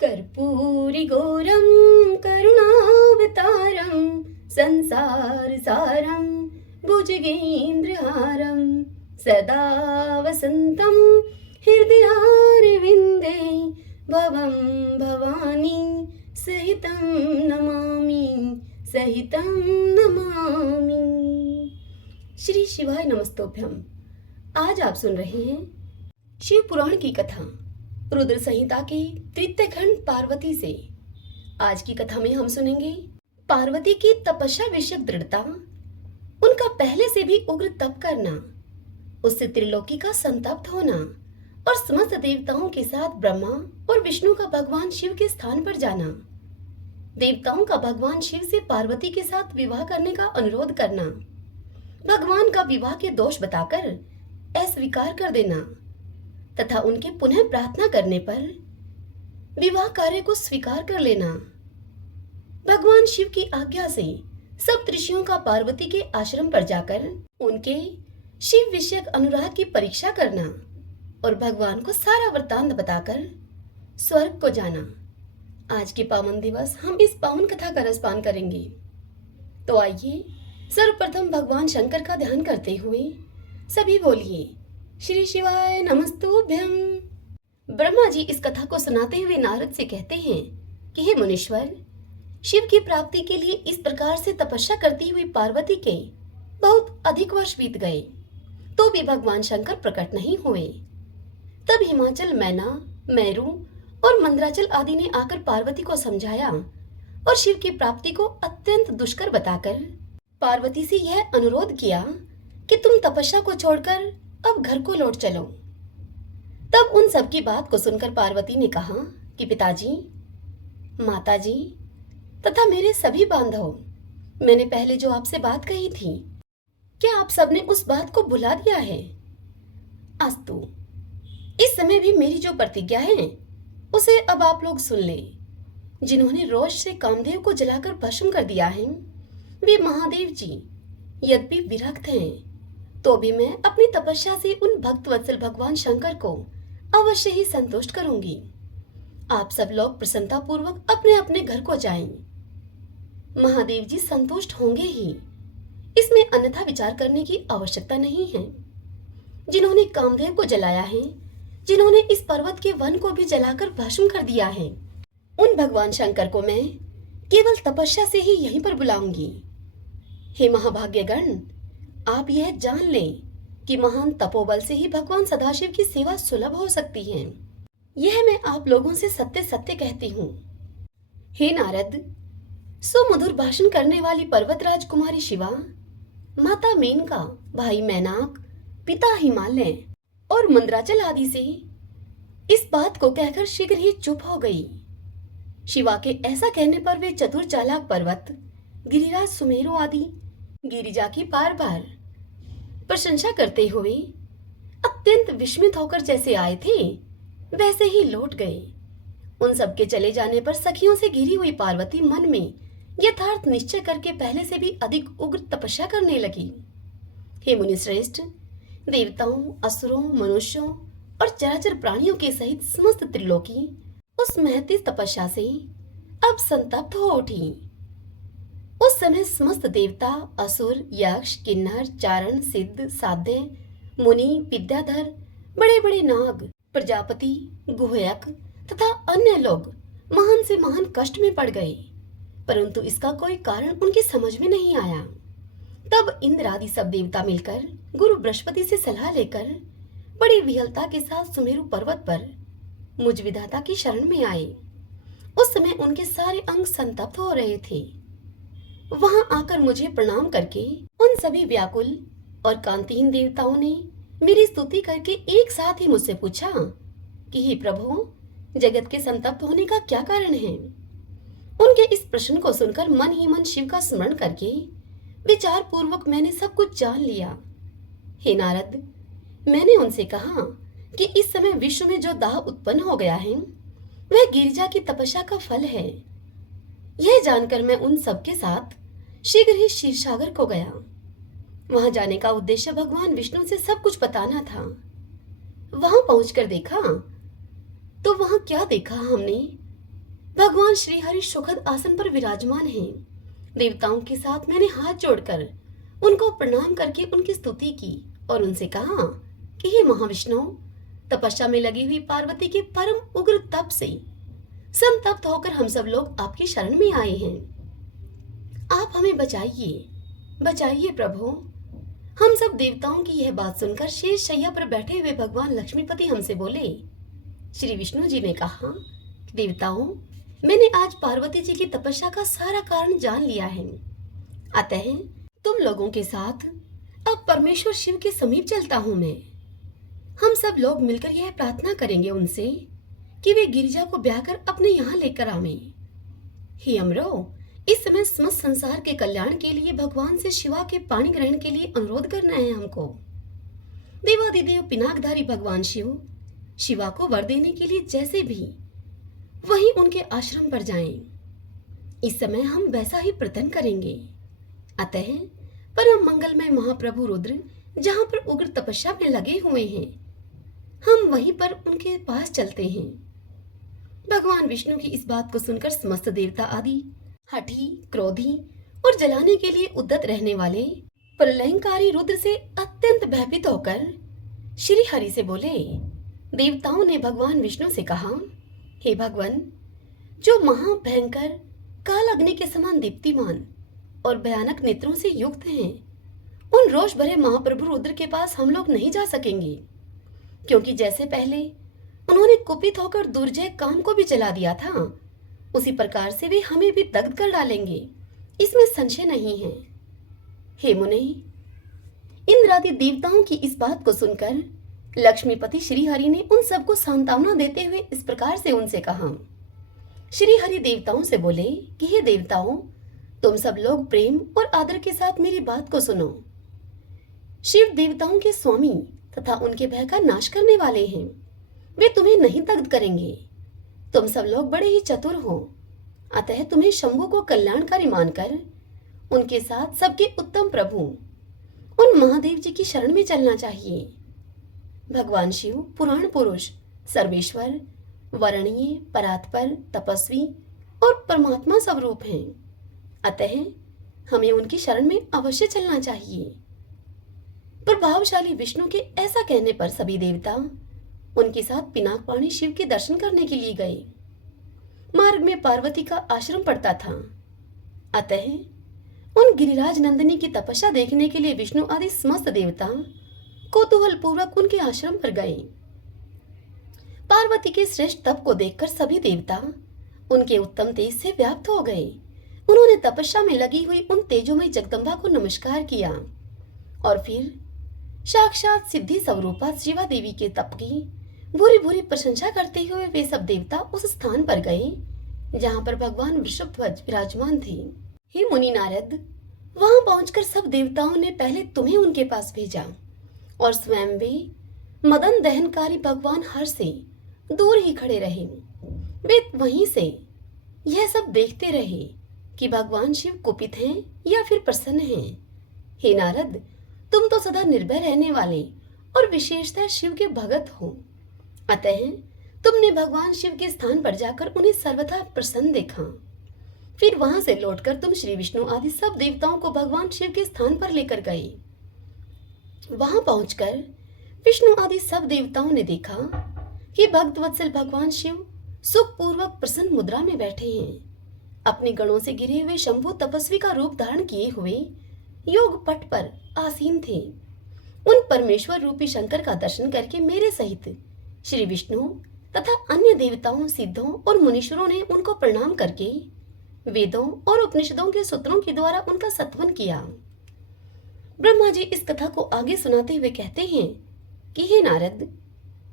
कर्पूरिगौरं करुणावतारं संसारसारं भुजगेन्द्रहारं सदा वसन्तं हृदयारविन्दे भवं भवानी सहितं नमामि। श्री शिवाय नमस्तोभ्यम। आज आप सुन रहे हैं शिव पुराण की कथा रुद्र संहिता के तृतीय खंड पार्वती से। आज की कथा में हम सुनेंगे पार्वती की तपस्या विषयक दृढ़ता, उनका पहले से भी उग्र तप करना, उससे त्रिलोकी का संतप्त होना और समस्त देवताओं के साथ ब्रह्मा और विष्णु का भगवान शिव के स्थान पर जाना, देवताओं का भगवान शिव से पार्वती के साथ विवाह करने का अनुरोध करना, भगवान का विवाह के दोष बताकर अस्वीकार कर देना तथा उनके पुनः प्रार्थना करने पर विवाह कार्य को स्वीकार कर लेना, भगवान शिव की आज्ञा से सब ऋषियों का पार्वती के आश्रम पर जाकर उनके शिव विषयक अनुराग की परीक्षा करना और भगवान को सारा वृत्तांत बताकर स्वर्ग को जाना। आज के पावन दिवस हम इस पावन कथा का रसपान करेंगे। तो आइए सर्वप्रथम भगवान शंकर का ध्यान करते हुए सभी बोलिए श्री शिवाय नमस्तुभ्यम। ब्रह्मा जी इस कथा को सुनाते हुए नारद से कहते हैं कि हे मुनीश्वर, शिव की प्राप्ति के लिए इस प्रकार से तपस्या करती हुई पार्वती के बहुत अधिक वर्ष बीत गए तो भी भगवान शंकर प्रकट नहीं हुए। तब हिमाचल, मैना, मेरू और मंदराचल आदि ने आकर पार्वती को समझाया और शिव की प्राप्ति को अत्यंत दुष्कर बताकर पार्वती से यह अनुरोध किया कि तुम तपस्या को छोड़कर अब घर को लौट चलो। तब उन सब की बात को सुनकर पार्वती ने कहा कि पिताजी, माताजी तथा मेरे सभी बांधव, मैंने पहले जो आपसे बात कही थी, क्या आप सबने उस बात को भुला दिया है? अस्तु, इस समय भी मेरी जो प्रतिज्ञा है उसे अब आप लोग सुन ले। जिन्होंने रोष से कामदेव को जलाकर भस्म कर दिया है, वे महादेव जी यद्यपि विरक्त हैं तो भी मैं अपनी तपस्या से उन भक्त वत्सल भगवान शंकर को अवश्य ही संतुष्ट करूंगी। आप सब लोग प्रसन्नता पूर्वक अपने अपने घर को जाएं। महादेव जी संतुष्ट होंगे ही, इसमें अन्यथा विचार करने की आवश्यकता नहीं है। जिन्होंने कामदेव को जलाया है, जिन्होंने इस पर्वत के वन को भी जलाकर भस्म कर दिया है, उन भगवान शंकर को मैं केवल तपस्या से ही यहीं पर बुलाऊंगी। हे महाभाग्यगण, आप यह जान लें कि महान तपोबल से ही भगवान सदाशिव की सेवा सुलभ हो सकती है। यह मैं आप लोगों से सत्य सत्य कहती हूँ। हे नारद, सुमधुर भाषण करने वाली पर्वतराज कुमारी शिवा, माता मेनका, भाई मैनाक, पिता हिमालय और मंदराचल आदि से इस बात को कहकर शीघ्र ही चुप हो गई। शिवा के ऐसा कहने पर वे चतुर चालाक पर्वत, गिरिराज, सुमेरु आदि गिरिजा की बार बार प्रशंसा करते हुए अत्यंत विस्मित होकर जैसे आए थे वैसे ही लौट गए। उन सबके चले जाने पर सखियों से घिरी हुई पार्वती मन में यथार्थ निश्चय करके पहले से भी अधिक उग्र तपस्या करने लगी। हे मुनिश्रेष्ठ, देवताओं, असुरों, मनुष्यों और चराचर प्राणियों के सहित समस्त त्रिलोकी उस महती तपस्या से अब संतप्त हो उठी। उस समय समस्त देवता, असुर, यक्ष, किन्नर, चारण, सिद्ध, साध्य, मुनि, विद्याधर, बड़े बड़े नाग, प्रजापति, गुहयक तथा अन्य लोग महान से महान कष्ट में पड़ गए, परंतु इसका कोई कारण उनकी समझ में नहीं आया। तब इंद्र आदि सब देवता मिलकर गुरु बृहस्पति से सलाह लेकर बड़ी विहलता के साथ सुमेरु पर्वत पर मुझ विधाता की शरण में आए। उस समय उनके सारे अंग संतप्त हो रहे थे। वहां आकर मुझे प्रणाम करके उन सभी व्याकुल और कांतिहीन देवताओं ने मेरी स्तुति करके एक साथ ही मुझसे पूछा कि हे प्रभु, जगत के संतप्त होने का क्या कारण है? उनके इस प्रश्न को सुनकर मन ही मन शिव का स्मरण करके विचार पूर्वक मैंने सब कुछ जान लिया। हे नारद, मैंने उनसे कहा कि इस समय विश्व में जो दाह उत्पन्न हो गया है वह गिरिजा की तपस्या का फल है। यह जानकर मैं उन सबके साथ शीघ्र ही क्षीरसागर को गया। वहां जाने का उद्देश्य भगवान विष्णु से सब कुछ बताना था। वहां पहुंचकर देखा तो वहां क्या देखा हमने भगवान श्री हरि सुखद आसन पर विराजमान हैं। देवताओं के साथ मैंने हाथ जोड़कर उनको प्रणाम करके उनकी स्तुति की और उनसे कहा कि हे महाविष्णु, तपस्या में लगी हुई पार्वती के परम उग्र तप से संतप्त होकर हम सब लोग आपकी शरण में आए हैं। आप हमें बचाइए, बचाइए प्रभु। हम सब देवताओं की यह बात सुनकर शेष शैया पर बैठे हुए भगवान लक्ष्मीपति हमसे बोले। श्री विष्णु जी ने कहा, देवताओं, मैंने आज पार्वती जी की तपस्या का सारा कारण जान लिया है। अतः तुम लोगों के साथ अब परमेश्वर शिव के समीप चलता हूं मैं। हम सब लोग मिलकर यह प्रार्थना करेंगे उनसे कि वे गिरिजा को ब्याह कर अपने यहाँ लेकर आवे। हे अमरो, इस समय समस्त संसार के कल्याण के लिए भगवान से शिवा के पाणी ग्रहण के लिए अनुरोध करना है हमको। देवादिदेव पिनाकधारी भगवान शिव शिवा को वर देने के लिए जैसे भी वहीं उनके आश्रम पर जाएं। इस समय हम वैसा ही प्रयत्न करेंगे। अतः परम मंगलमय महाप्रभु रुद्र जहां पर उग्र तपस्या में लगे हुए हैं, हम वहीं पर उनके पास चलते हैं। भगवान विष्णु की इस बात को सुनकर समस्त देवता आदि हठी, क्रोधी और जलाने के लिए उद्यत रहने वाले प्रलयंकारी रुद्र से अत्यंत भयभीत होकर श्री हरि से बोले। देवताओं ने भगवान विष्णु से कहा, हे भगवान, जो महाभयंकर काल अग्नि के समान दीप्तिमान और भयानक नेत्रों से युक्त हैं, उन रोष भरे महाप्रभु रुद्र के पास हम लोग नहीं जा सकेंगे, क्योंकि जैसे पहले उन्होंने कुपित होकर दुर्जय काम को भी जला दिया था, उसी प्रकार से वे हमें भी दग्ध कर डालेंगे, इसमें संशय नहीं है। हे मुने, इंद्रादि देवताओं की इस बात को सुनकर लक्ष्मीपति श्री हरि ने उन सबको सांत्वना देते हुए इस प्रकार से उनसे कहा। श्री हरि देवताओं से बोले कि हे देवताओं, तुम सब लोग प्रेम और आदर के साथ मेरी बात को सुनो। शिव देवताओं के स्वामी तथा उनके भय का नाश करने वाले हैं। वे तुम्हें नहीं दग्ध करेंगे। तुम सब लोग बड़े ही चतुर हो, अतः तुम्हें शंभु को कल्याणकारी मानकर उनके साथ सबके उत्तम प्रभु उन महादेव जी की शरण में चलना चाहिए। भगवान शिव पुराण पुरुष, सर्वेश्वर, वरणीय, परात्पर, तपस्वी और परमात्मा स्वरूप हैं। अतः हमें उनकी शरण में अवश्य चलना चाहिए। प्रभावशाली विष्णु के ऐसा कहने पर सभी देवता उनके साथ पिनाकपाणी शिव के दर्शन करने के लिए गए। मार्ग में पार्वती का आश्रम पड़ता था, अतः उन गिरिराज नंदिनी की तपस्या देखने के लिए विष्णु आदि समस्त देवता कौतूहल पूर्वक उनके आश्रम पर गए। पार्वती के श्रेष्ठ तप को देखकर सभी देवता उनके उत्तम तेज से व्याप्त हो गए। उन्होंने तपस्या में लगी हुई उन तेजोमयी जगदम्बा को नमस्कार किया और फिर साक्षात सिद्धि स्वरूपा शिवा देवी के तप की भूरी भूरी प्रशंसा करते हुए वे सब देवता उस स्थान पर गए जहां पर भगवान वृषभध्वज विराजमान थे। हे मुनि नारद, वहां पहुंचकर सब देवताओं ने पहले तुम्हें उनके पास भेजा और स्वयं वे मदन दहनकारी भगवान हर से दूर ही खड़े रहे। वे वहीं से यह सब देखते रहे कि भगवान शिव कुपित हैं या फिर प्रसन्न हैं। हे नारद, तुम तो सदा निर्भय रहने वाले और विशेषतः शिव के भगत हो, अतः तुमने भगवान शिव के स्थान पर जाकर उन्हें सर्वथा प्रसन्न देखा। फिर वहां से लौटकर तुम श्री विष्णु आदि सब देवताओं को भगवान शिव के स्थान पर लेकर गए। वहां पहुंचकर विष्णु आदि सब देवताओं ने देखा कि भक्त वत्सल भगवान शिव सुखपूर्वक प्रसन्न मुद्रा में बैठे हैं। अपने गणों से घिरे हुए शंभु तपस्वी का रूप धारण किए हुए योग पट पर आसीन थे। उन परमेश्वर रूपी शंकर का दर्शन करके मेरे सहित श्री विष्णु तथा अन्य देवताओं, सिद्धों और मुनीश्वरों ने उनको प्रणाम करके वेदों और उपनिषदों के सूत्रों के द्वारा उनका सत्वन किया। ब्रह्मा जी इस कथा को आगे सुनाते हुए कहते हैं कि हे नारद,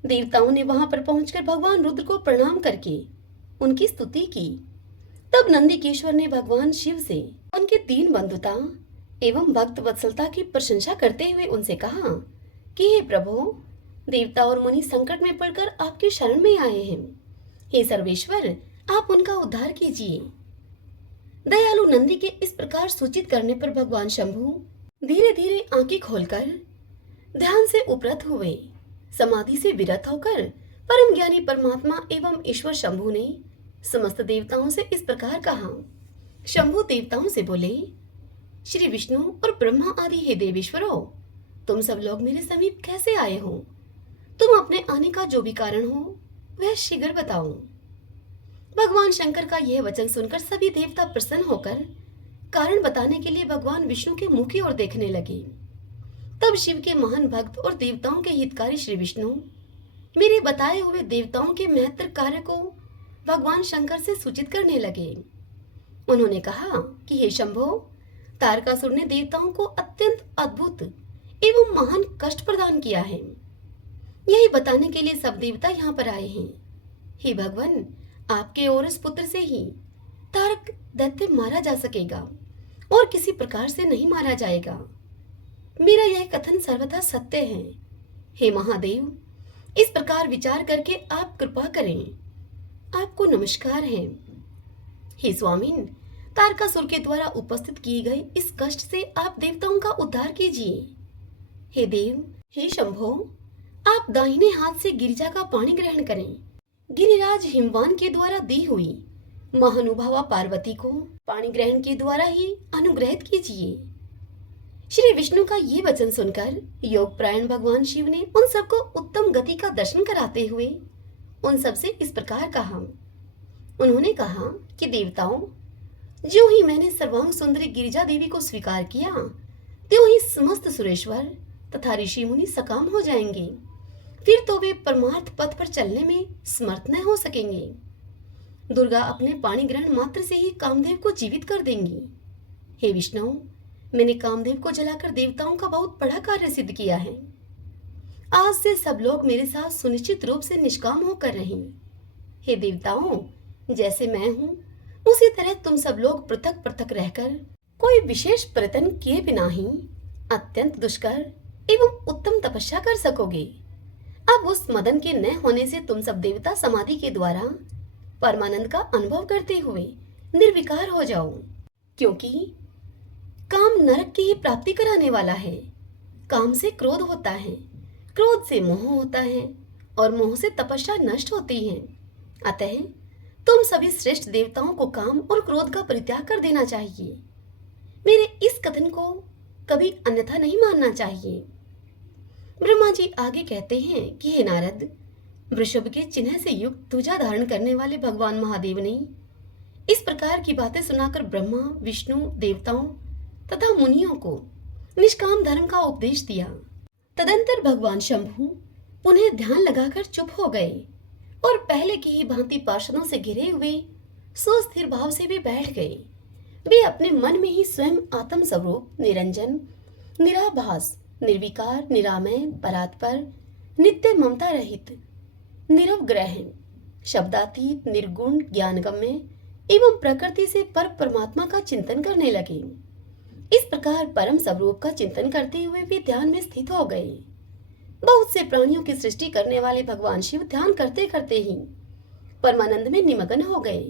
देवताओं ने वहां पर पहुंचकर भगवान रुद्र को प्रणाम करके उनकी स्तुति की। तब नंदीकेश्वर ने भगवान शिव से उनके दीन बंधुता एवं भक्त वत्सलता की प्रशंसा करते हुए उनसे कहा कि हे प्रभु, देवता और मुनि संकट में पड़कर आपकी शरण में आए हैं। हे सर्वेश्वर, आप उनका उद्धार कीजिए। दयालु नंदी के इस प्रकार सूचित करने पर भगवान शंभु धीरे धीरे आंखें खोलकर ध्यान से उपरत हुए। समाधि से विरत होकर परम ज्ञानी परमात्मा एवं ईश्वर शंभु ने समस्त देवताओं से इस प्रकार कहा। शंभु देवताओं से बोले, श्री विष्णु और ब्रह्मा आदि हे देवेश्वरों, तुम सब लोग मेरे समीप कैसे आए हो? तुम अपने आने का जो भी कारण हो वह शीघ्र बताओ। भगवान शंकर का यह वचन सुनकर सभी देवता प्रसन्न होकर कारण बताने के लिए भगवान विष्णु के मुख की ओर देखने लगे। तब शिव के महान भक्त और देवताओं के हितकारी श्री विष्णु मेरे बताए हुए देवताओं के महत्तर कार्य को भगवान शंकर से सूचित करने लगे। उन्होंने कहा कि हे शंभो, तारकासुर ने देवताओं को अत्यंत अद्भुत एवं महान कष्ट प्रदान किया है। यही बताने के लिए सब देवता यहाँ पर आए हैं। हे भगवान, आपके औरस पुत्र से ही तारक दैत्य मारा जा सकेगा और किसी प्रकार से नहीं मारा जाएगा। मेरा यह कथन सर्वथा सत्य है। हे महादेव, इस प्रकार विचार करके आप कृपा करें। आपको नमस्कार है। हे स्वामीन, तारकासुर के द्वारा उपस्थित किए गए इस कष्ट से आप देवताओं का उद्धार कीजिए। हे देव, हे शंभो, आप दाहिने हाथ से गिरिजा का पानी ग्रहण करें। गिरिराज हिमवान के द्वारा दी हुई महानुभावा पार्वती को पानी ग्रहण के द्वारा ही अनुग्रहित कीजिए। श्री विष्णु का ये वचन सुनकर योग प्रायण भगवान शिव ने उन सबको उत्तम गति का दर्शन कराते हुए उन सबसे इस प्रकार कहा। उन्होंने कहा कि देवताओं, जो ही मैंने सर्वांग सुंदरी गिरिजा देवी को स्वीकार किया, त्यों ही समस्त सुरेश्वर तथा ऋषि मुनि सकाम हो जाएंगे। फिर तो वे परमार्थ पथ पर चलने में समर्थ न हो सकेंगे। दुर्गा अपने पाणी ग्रहण मात्र से ही कामदेव को जीवित कर देंगी। हे विष्णु, मैंने कामदेव को जलाकर देवताओं का बहुत बड़ा कार्य सिद्ध किया है। आज से सब लोग मेरे साथ सुनिश्चित रूप से निष्काम होकर रहें। हे देवताओं, जैसे मैं हूँ उसी तरह तुम सब लोग पृथक पृथक रहकर कोई विशेष प्रयत्न किए बिना ही अत्यंत दुष्कर एवं उत्तम तपस्या कर सकोगे। अब उस मदन के न होने से तुम सब देवता समाधि के द्वारा परमानंद का अनुभव करते हुए निर्विकार हो जाओ, क्योंकि काम नरक की ही प्राप्ति कराने वाला है। काम से क्रोध होता है, क्रोध से मोह होता है और मोह से तपस्या नष्ट होती है। अतः तुम सभी श्रेष्ठ देवताओं को काम और क्रोध का परित्याग कर देना चाहिए। मेरे इस कथन को कभी अन्यथा नहीं मानना चाहिए। ब्रह्मा जी आगे कहते हैं कि हे नारद, वृषभ के चिन्ह से युक्त ध्वजा धारण करने वाले भगवान महादेव ने इस प्रकार की बातें सुनाकर ब्रह्मा, विष्णु, देवताओं तथा मुनियों को निष्काम धर्म का उपदेश दिया। तदंतर भगवान शंभु उन्हें ध्यान लगाकर चुप हो गए और पहले की ही भांति पार्षदों से घिरे हुए सुस्थिर भाव से वे बैठ गए। वे अपने मन में ही स्वयं आत्म स्वरूप, निरंजन, निराभास, निर्विकार, निरामय, परात्पर, नित्य ममता रहित, निरवग्रह, शब्दातीत, निर्गुण, ज्ञानगम्य एवं प्रकृति से पर परमात्मा का चिंतन करने लगे। इस प्रकार परम स्वरूप का चिंतन करते हुए वे ध्यान में स्थित हो गए। बहुत से प्राणियों की सृष्टि करने वाले भगवान शिव ध्यान करते करते ही परमानंद में निमग्न हो गए।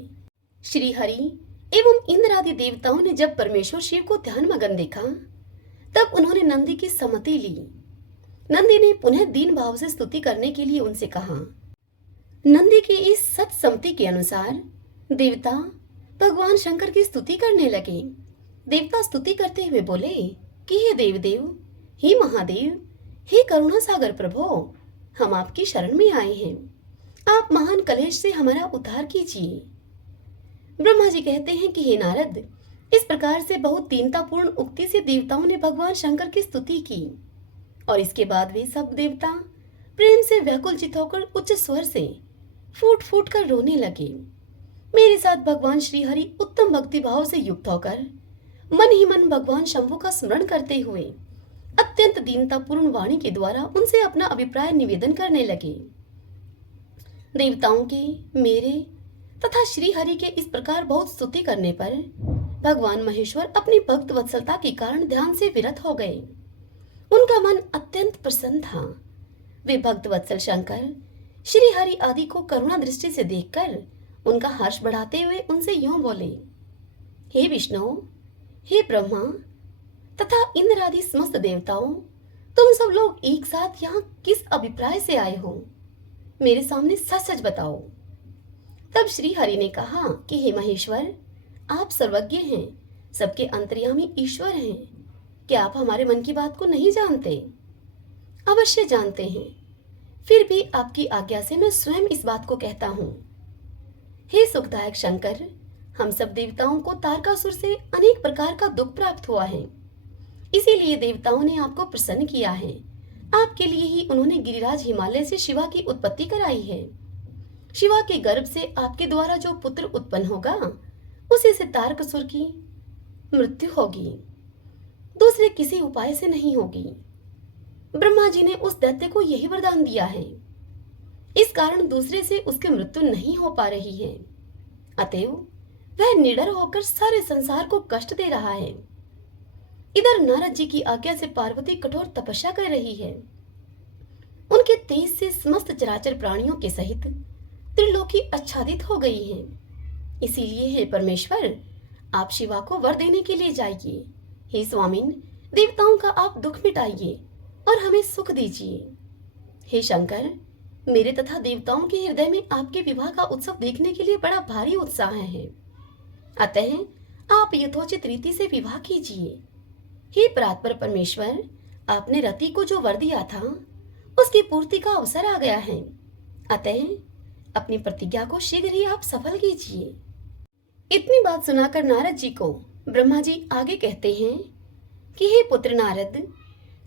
श्री हरि एवं इंद्र आदि देवताओं ने जब परमेश्वर शिव को ध्यान मगन देखा, तब उन्होंने नंदी की सम्मति ली। नंदी ने पुनः दीन भाव से स्तुति करने के लिए उनसे कहा। नंदी की इस सत्सम्मति के अनुसार देवता भगवान शंकर की स्तुति करने लगे। देवता स्तुति करते हुए बोले कि हे देवदेव, हे महादेव, हे करुणा सागर प्रभो, हम आपकी शरण में आए हैं। आप महान कलेश से हमारा उद्धार कीजिए। ब्रह्मा जी कहते हैं कि हे नारद, इस प्रकार से बहुत दीनतापूर्ण उक्ति से देवताओं ने भगवान शंकर की स्तुति की और इसके बाद वे सब देवता प्रेम से व्याकुल चित होकर उच्च स्वर से फूट फूट कर रोने लगे। मेरे साथ भगवान श्री हरि उत्तम भक्ति भाव से युक्त होकर मन ही मन भगवान शंभु का स्मरण करते हुए अत्यंत दीनतापूर्ण वाणी के द्वारा उनसे अपना अभिप्राय निवेदन करने लगे। देवताओं के, मेरे तथा श्री हरि के इस प्रकार बहुत स्तुति करने पर भगवान महेश्वर अपनी भक्त वत्सलता के कारण ध्यान से विरत हो गए। उनका मन अत्यंत प्रसन्न था। वे भक्त वत्सल शंकर श्री हरि आदि को करुणा दृष्टि से देखकर उनका हर्ष बढ़ाते हुए उनसे यूं बोले, हे विष्णु, हे ब्रह्मा तथा इंद्र आदि समस्त देवताओं, तुम सब लोग एक साथ यहाँ किस अभिप्राय से आए हो? मेरे सामने सच सच बताओ। तब श्री हरि ने कहा कि हे महेश्वर, आप सर्वज्ञ हैं, सबके अंतर्यामी ईश्वर हैं। क्या आप हमारे मन की बात को नहीं जानते? अवश्य जानते हैं, फिर भी आपकी आज्ञा से मैं स्वयं इस बात को कहता हूँ। हे सुखदायक शंकर, हम सब देवताओं को तारकासुर से अनेक प्रकार का दुख प्राप्त हुआ है, इसीलिए देवताओं ने आपको प्रसन्न किया है। आपके लिए ही उन्होंने गिरिराज हिमालय से शिवा की उत्पत्ति कराई है। शिवा के गर्भ से आपके द्वारा जो पुत्र उत्पन्न होगा, उसी से तारकासुर की मृत्यु होगी, दूसरे किसी उपाय से नहीं होगी। ब्रह्मा जी ने उस दैत्य को यही वरदान दिया है, इस कारण दूसरे से उसकी मृत्यु नहीं हो पा रही है। अतएव वह निडर होकर सारे संसार को कष्ट दे रहा है। इधर नारद जी की आज्ञा से पार्वती कठोर तपस्या कर रही है। उनके तेज से समस्त चराचर प्राणियों के सहित त्रिलोकी आच्छादित हो गई है। इसीलिए हे परमेश्वर, आप शिवा को वर देने के लिए जाइए। हे स्वामिन, देवताओं का आप दुख मिटाइए और हमें सुख दीजिए। हे शंकर, मेरे तथा देवताओं के हृदय में आपके विवाह का उत्सव देखने के लिए बड़ा भारी उत्साह है। अतः आप यथोचित रीति से विवाह कीजिए। हे परात्पर परमेश्वर, आपने रति को जो वर दिया था, उसकी पूर्ति का अवसर आ गया है। अतः अपनी प्रतिज्ञा को शीघ्र ही आप सफल कीजिए। इतनी बात सुनाकर नारद जी को ब्रह्मा जी आगे कहते हैं कि हे पुत्र नारद,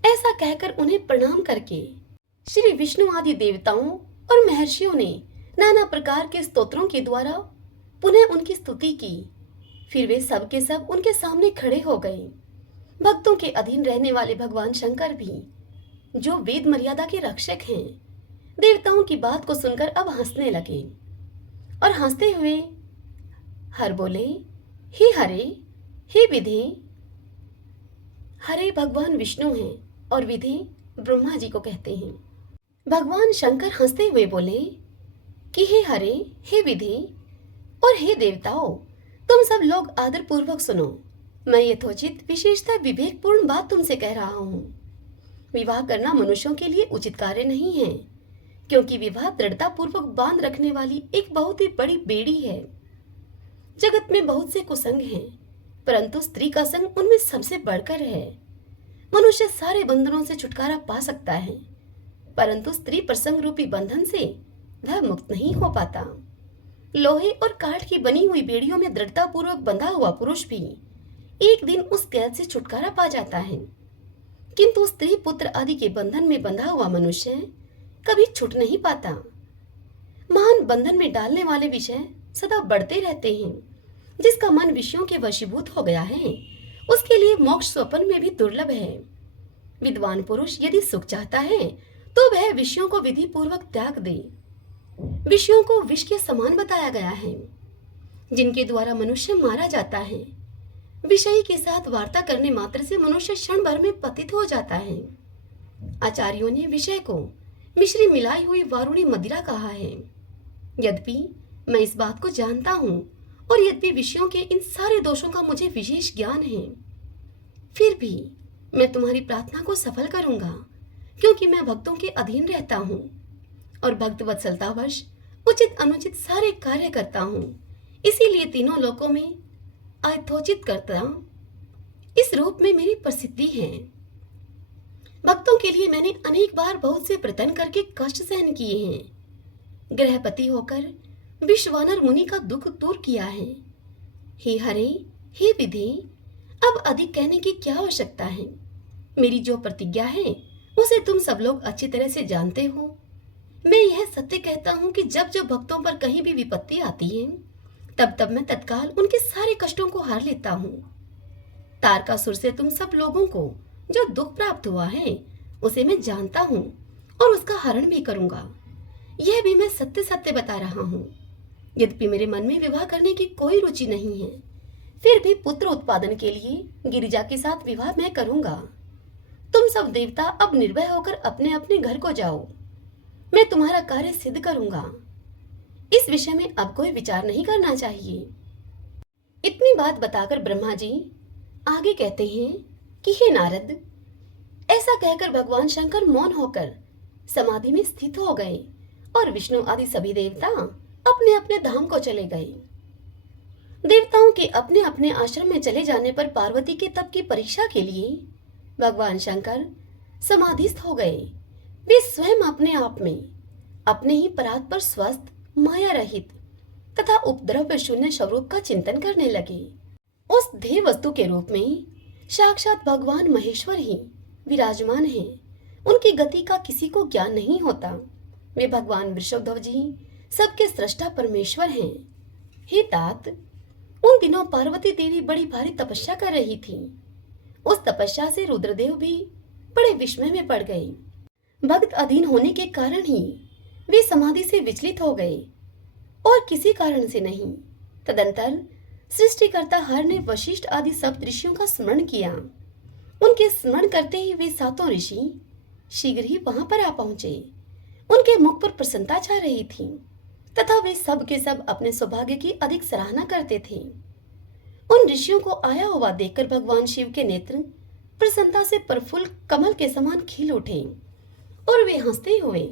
ऐसा कहकर उन्हें प्रणाम करके श्री विष्णु आदि देवताओं और महर्षियों ने नाना प्रकार के स्तोत्रों के द्वारा पुनः उनकी स्तुति की। फिर वे सब के सब उनके सामने खड़े हो गए। भक्तों के अधीन रहने वाले भगवान शंकर भी, जो वेद मर्यादा के रक्षक हैं, देवताओं की बात को सुनकर अब हंसने लगे और हंसते हुए हर बोले, हे हरे, हे विधे। हरे भगवान विष्णु हैं और विधे ब्रह्मा जी को कहते हैं। भगवान शंकर हंसते हुए बोले कि हे हरे, हे विधे और हे देवताओं, तुम सब लोग आदर पूर्वक सुनो। मैं यथोचित विशेषतः विवेकपूर्ण बात तुमसे कह रहा हूँ। विवाह करना मनुष्यों के लिए उचित कार्य नहीं है, क्योंकि विवाह दृढ़ता पूर्वक बांध रखने वाली एक बहुत ही बड़ी बेड़ी है। जगत में बहुत से कुसंग हैं, परंतु स्त्री का संग उनमें सबसे बढ़कर है। मनुष्य सारे बंधनों से छुटकारा पा सकता है, परंतु स्त्री प्रसंग रूपी बंधन से वह मुक्त नहीं हो पाता। लोहे और काठ की बनी हुई बेड़ियों में दृढ़ता पूर्वक बंधा हुआ पुरुष भी एक दिन उस कैद से छुटकारा पा जाता है, किंतु स्त्री पुत्र आदि के बंधन में बंधा हुआ मनुष्य कभी छूट नहीं पाता। महान बंधन में डालने वाले विषय सदा बढ़ते रहते हैं। जिसका मन विषयों के वशीभूत हो गया है, उसके लिए मोक्ष स्वप्न में भी दुर्लभ है। विद्वान पुरुष यदि सुख चाहता है तो वह विषयों को विधि पूर्वक त्याग दे। विषयों को विष के समान बताया गया है, जिनके द्वारा मनुष्य मारा जाता है। विषयी के साथ वार्ता करने मात्र से मनुष्य क्षण भर में पतित हो जाता है। आचार्यों ने विषय को मिश्री मिलाई हुई वारुणी मदिरा कहा है। यद्यपि मैं इस बात को जानता हूँ और यद्यपि विषयों के इन सारे दोषों का मुझे विशेष ज्ञान है, फिर भी मैं तुम्हारी प्रार्थना को सफल करूंगा, क्योंकि मैं भक्तों के अधीन रहता हूँ और भक्त वत्सलतावश उचित अनुचित सारे कार्य करता हूँ। इसीलिए तीनों लोकों में यथोचित करता इस रूप में मेरी प्रसिद्धि है। भक्तों के लिए मैंने अनेक बार बहुत से प्रयत्न करके कष्ट सहन किए हैं। गृहपति होकर विश्वानर मुनि का दुख दूर किया है। हे हरे, हे विधे, अब अधिक कहने की क्या आवश्यकता है। मेरी जो प्रतिज्ञा है उसे तुम सब लोग अच्छी तरह से जानते हो। मैं यह सत्य कहता हूँ कि जब जब भक्तों पर कहीं भी विपत्ति आती है, तब तब मैं तत्काल उनके सारे कष्टों को हार लेता हूँ। तारकासुर से तुम सब लोगों को जो दुख प्राप्त हुआ है, उसे मैं जानता हूँ और उसका हरण भी करूंगा। यह भी मैं सत्य सत्य बता रहा हूँ। यद्यपि मेरे मन में विवाह करने की कोई रुचि नहीं है, फिर भी पुत्र उत्पादन के लिए गिरिजा के साथ विवाह मैं करूंगा। तुम सब देवता अब निर्भय होकर अपने अपने घर को जाओ। मैं तुम्हारा कार्य सिद्ध करूंगा। इस विषय में अब कोई विचार नहीं करना चाहिए। इतनी बात बताकर ब्रह्मा जी आगे कहते हैं कि हे नारद, ऐसा कहकर भगवान शंकर मौन होकर समाधि में स्थित हो गए और विष्णु आदि सभी देवता अपने अपने धाम को चले गए। देवताओं के अपने अपने आश्रम में चले जाने पर पार्वती के तप की परीक्षा के लिए भगवान शंकर समाधिस्थ हो गए। वे स्वयं अपने आप में अपने ही परात पर स्वस्थ, माया रहित तथा उपद्रव शून्य स्वरूप का चिंतन करने लगे। उस ध्येय वस्तु के रूप में साक्षात भगवान महेश्वर ही विराजमान हैं। उनकी गति का किसी को ज्ञान नहीं होता। वे भगवान वृषभध्वज ही सबके सृष्टा परमेश्वर हैं। हे तात, उन दिनों पार्वती देवी बड़ी भारी तपस्या कर रही थी। उस तपस्या से रुद्रदेव भी बड़े विस्मय में पड़ गए। भक्त अधीन होने के कारण ही वे समाधि से विचलित हो गए और किसी कारण से नहीं। तदंतर सृष्टिकर्ता हर ने वशिष्ठ आदि सप्त ऋषियों का स्मरण किया। उनके स्मरण करते ही वे सातों ऋषि शीघ्र ही वहां पर आ पहुंचे। उनके मुख पर प्रसन्नता छा रही थी तथा वे सब के सब अपने सौभाग्य की अधिक सराहना करते थे। उन ऋषियों को आया हुआ देखकर भगवान शिव के नेत्र प्रसन्नता से प्रफुल्ल कमल के समान खिल उठे और वे हंसते हुए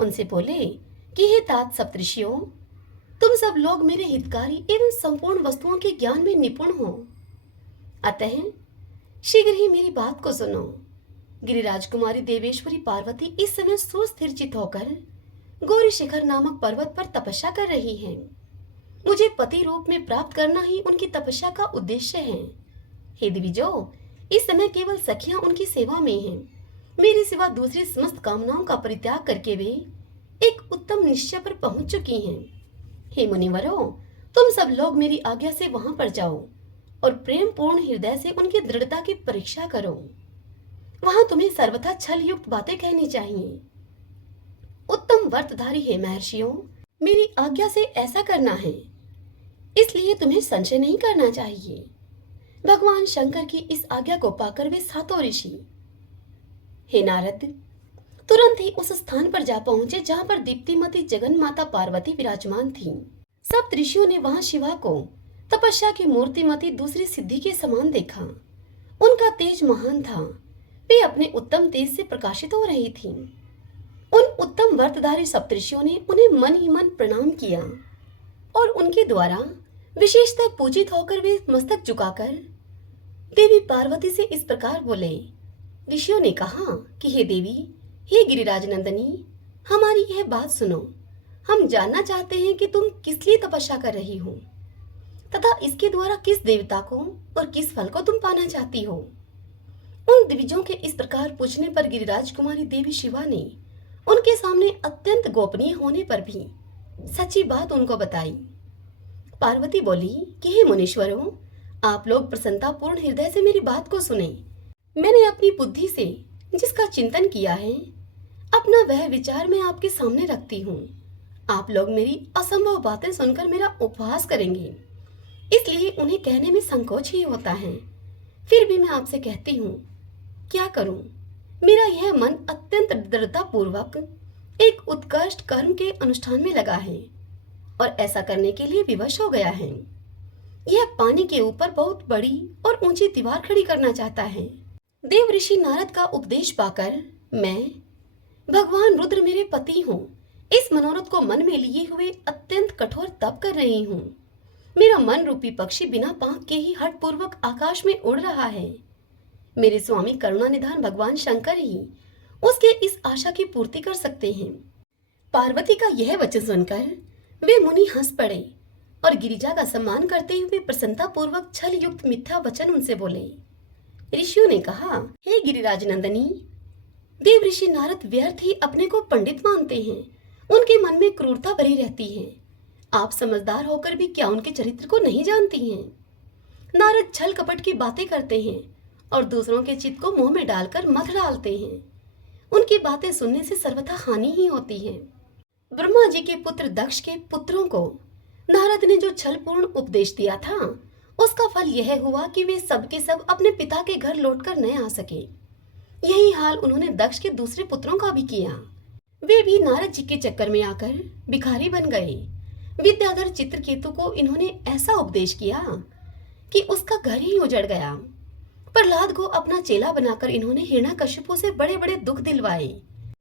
उनसे बोले कि हे तात सप्तऋषियों, तुम सब लोग मेरे हितकारी एवं संपूर्ण वस्तुओं के ज्ञान में निपुण हो, अतः शीघ्र ही मेरी बात को सुनो। गिरिराज कुमारी देवेश्वरी पार्वती इस समय सुस्थिर चित होकर गौरी शिखर नामक पर्वत पर तपस्या कर रही हैं। मुझे पति रूप में प्राप्त करना ही उनकी तपस्या का उद्देश्य है। हे द्विजो, इस समय केवल सखियां उनकी सेवा में हैं। मेरे सिवा दूसरी समस्त कामनाओं का परित्याग करके वे एक उत्तम निश्चय पर पहुंच चुकी हैं। हे मुनिवरों, तुम सब लोग मेरी आज्ञा से वहां पर जाओ और प्रेम पूर्ण हृदय से उनकी दृढ़ता की परीक्षा करो। वहां तुम्हें सर्वथा छल युक्त बातें कहनी चाहिए। उत्तम व्रतधारी हे महर्षियों, मेरी आज्ञा से ऐसा करना है, इसलिए तुम्हें संशय नहीं करना चाहिए। भगवान शंकर की इस आज्ञा को पाकर वे सातों ऋषि हे नारद तुरंत ही उस स्थान पर जा पहुंचे जहां पर दीप्तिमती जगन माता पार्वती विराजमान थी। सब ऋषियों ने वहां शिवा को तपस्या की मूर्तिमती दूसरी सिद्धि के समान देखा। उनका तेज महान था। वे अपने उत्तम तेज से प्रकाशित हो रही थी। उन उत्तम व्रतधारी सप्तऋषियों ने उन्हें मन ही मन प्रणाम किया और उनके द्वारा विशेषतः पूजित होकर वे मस्तक झुकाकर देवी पार्वती से इस प्रकार बोले। ऋषियों ने कहा कि हे देवी, हे गिरिराज नंदनी, हमारी यह बात सुनो। हम जानना चाहते हैं कि तुम किस लिए तपस्या कर रही हो तथा इसके द्वारा किस देवता को और किस फल को तुम पाना चाहती हो। उन द्विजों के इस प्रकार पूछने पर गिरिराज कुमारी देवी शिवा ने उनके सामने अत्यंत गोपनीय होने पर भी सच्ची बात उनको बताई। पार्वती बोली कि हे मुनीश्वरों, आप लोग प्रसन्नता पूर्ण हृदय से मेरी बात को सुने। मैंने अपनी बुद्धि से जिसका चिंतन किया है, अपना वह विचार मैं आपके सामने रखती हूँ। आप लोग मेरी असंभव बातें सुनकर मेरा उपहास करेंगे, इसलिए उन्हें कहने में संकोच ही होता है। फिर भी मैं आपसे कहती हूँ, क्या करूं? मेरा यह मन अत्यंत दृढ़ता पूर्वक एक उत्कृष्ट कर्म के अनुष्ठान में लगा है और ऐसा करने के लिए विवश हो गया है। यह पानी के ऊपर बहुत बड़ी और ऊंची दीवार खड़ी करना चाहता है। देव ऋषि नारद का उपदेश पाकर मैं, भगवान रुद्र मेरे पति हूँ, इस मनोरथ को मन में लिए हुए अत्यंत कठोर तप कर रही हूँ। मेरा मन रूपी पक्षी बिना पांख के ही हठ पूर्वक आकाश में उड़ रहा है। मेरे स्वामी करुणा निधान भगवान शंकर ही उसके इस आशा की पूर्ति कर सकते हैं। पार्वती का यह वचन सुनकर वे मुनि हंस पड़े और गिरिजा का सम्मान करते हुए प्रसन्नता पूर्वक छल युक्त मिथ्या वचन उनसे बोले। ऋषियों ने कहा, हे गिरिराज नंदनी, देव ऋषि नारद व्यर्थ ही अपने को पंडित मानते हैं। उनके मन में क्रूरता भरी रहती है। आप समझदार होकर भी क्या उनके चरित्र को नहीं जानती हैं? नारद छल कपट की बातें करते हैं और दूसरों के चित्त को मुंह में डालकर मत डालते हैं। उनकी बातें सुनने से सर्वथा हानि ही होती है। ब्रह्मा जी के पुत्र दक्ष के पुत्रों को नारद ने जो छलपूर्ण उपदेश दिया था, उसका फल यह हुआ कि वे सब के सब अपने पिता के घर लौटकर न आ सके। यही हाल उन्होंने दक्ष के दूसरे पुत्रों का भी किया। वे भी नारद जी के चक्कर में आकर भिखारी बन गए। विद्याधर चित्रकेतु को इन्होंने ऐसा उपदेश किया कि उसका घर ही उजड़ गया। प्रहलाद को अपना चेला बनाकर इन्होंने हिरण्याकश्यपु से बड़े बड़े दुख दिलवाए।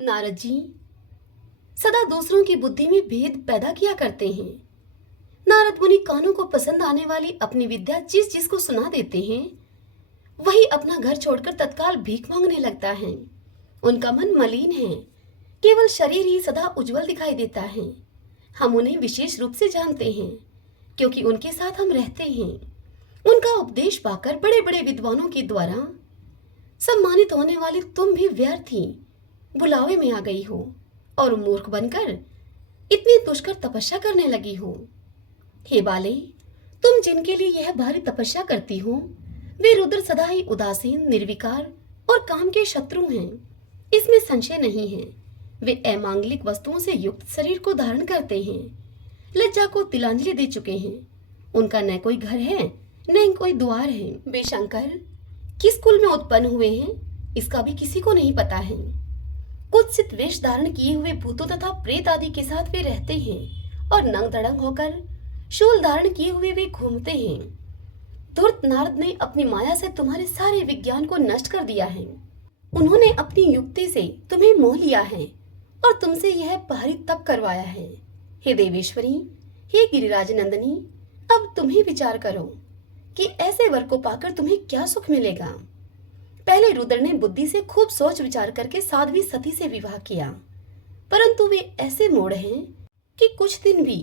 नारद जी सदा दूसरों की बुद्धि में भेद पैदा किया करते हैं। नारद मुनि कानों को पसंद आने वाली अपनी विद्या जिस जिसको सुना देते हैं, वही अपना घर छोड़कर तत्काल भीख मांगने लगता है। उनका मन मलिन है, केवल शरीर ही सदा उज्जवल दिखाई देता है। हम उन्हें विशेष रूप से जानते हैं क्योंकि उनके साथ हम रहते हैं। उनका उपदेश पाकर बड़े बड़े विद्वानों के द्वारा सम्मानित होने वाली तुम भी व्यर्थी बुलावे में आ गई हो और मूर्ख बनकर इतनी दुष्कर तपस्या करने लगी हो। हे बाले, तुम जिनके लिए यह भारी तपस्या करती हो, वे रुद्र सदा ही उदासीन, निर्विकार और काम के शत्रु हैं। इसमें संशय नहीं है। वे अमांगलिक वस्तुओं से युक्त शरीर को धारण करते हैं, लज्जा को तिलांजलि दे चुके हैं। उनका न कोई घर है न कोई द्वार है। वे शंकर किस कुल में उत्पन्न हुए हैं इसका भी किसी को नहीं पता है। कुत्सित वेश धारण किए हुए भूतों तथा प्रेत आदि के साथ वे रहते हैं और नंग धड़ंग होकर शूल धारण किए हुए वे घूमते हैं। धूर्त नारद ने अपनी माया से तुम्हारे सारे विज्ञान को नष्ट कर दिया है। उन्होंने अपनी युक्ति से तुम्हें मोह लिया है और तुमसे यह भारी तप करवाया है। हे देवेश्वरी, हे गिरिराज नंदिनी, अब तुम ही विचार करो कि ऐसे वर को पाकर तुम्हें क्या सुख मिलेगा। पहले रुद्र ने बुद्धि से खूब सोच विचार करके साध्वी सती से विवाह किया, परंतु वे ऐसे मूढ़ हैं कि कुछ दिन भी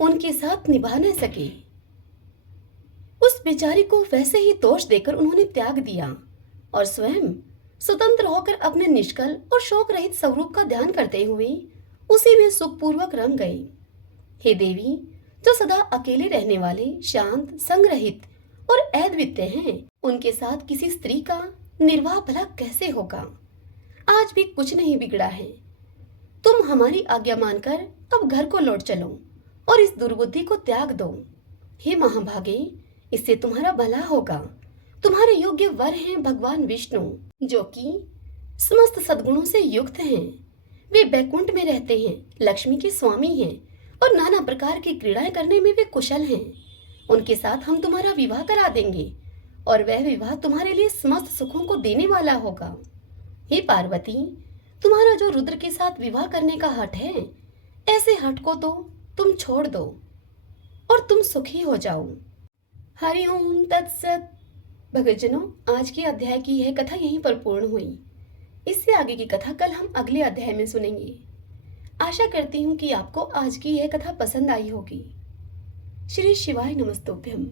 उनके साथ निभा न सके। उस बेचारी को वैसे ही दोष देकर उन्होंने त्याग दिया और स्वयं स्वतंत्र होकर अपने निष्कल और शोक रहित स्वरूप का ध्यान करते हुए उसी में सुखपूर्वक रम गए। हे देवी, जो सदा अकेले रहने वाले, शांत, संग्रहित और अद्वितीय हैं, उनके साथ किसी स्त्री का निर्वाह भला कैसे होगा। आज भी कुछ नहीं बिगड़ा है। तुम हमारी आज्ञा मानकर अब घर को लौट चलो और इस दुर्बुद्धि को त्याग दो। हे महाभागे, इससे तुम्हारा भला होगा। तुम्हारे योग्य वर हैं भगवान विष्णु, जो कि समस्त सद्गुणों से युक्त हैं। वे बैकुंठ में रहते हैं, लक्ष्मी के स्वामी हैं और नाना प्रकार की क्रीड़ाएं करने में वे कुशल हैं। उनके साथ हम तुम्हारा विवाह करा देंगे और वह विवाह तुम्हारे लिए समस्त सुखों को देने वाला होगा। हे पार्वती, तुम्हारा जो रुद्र के साथ विवाह करने का हठ है, ऐसे हठ को तो तुम छोड़ दो और तुम सुखी हो जाओ। हरि ओम तत्सत। भक्तजनों, आज के अध्याय की यह कथा यहीं पर पूर्ण हुई। इससे आगे की कथा कल हम अगले अध्याय में सुनेंगे। आशा करती हूँ कि आपको आज की यह कथा पसंद आई होगी। श्री शिवाय नमस्तुभ्यम।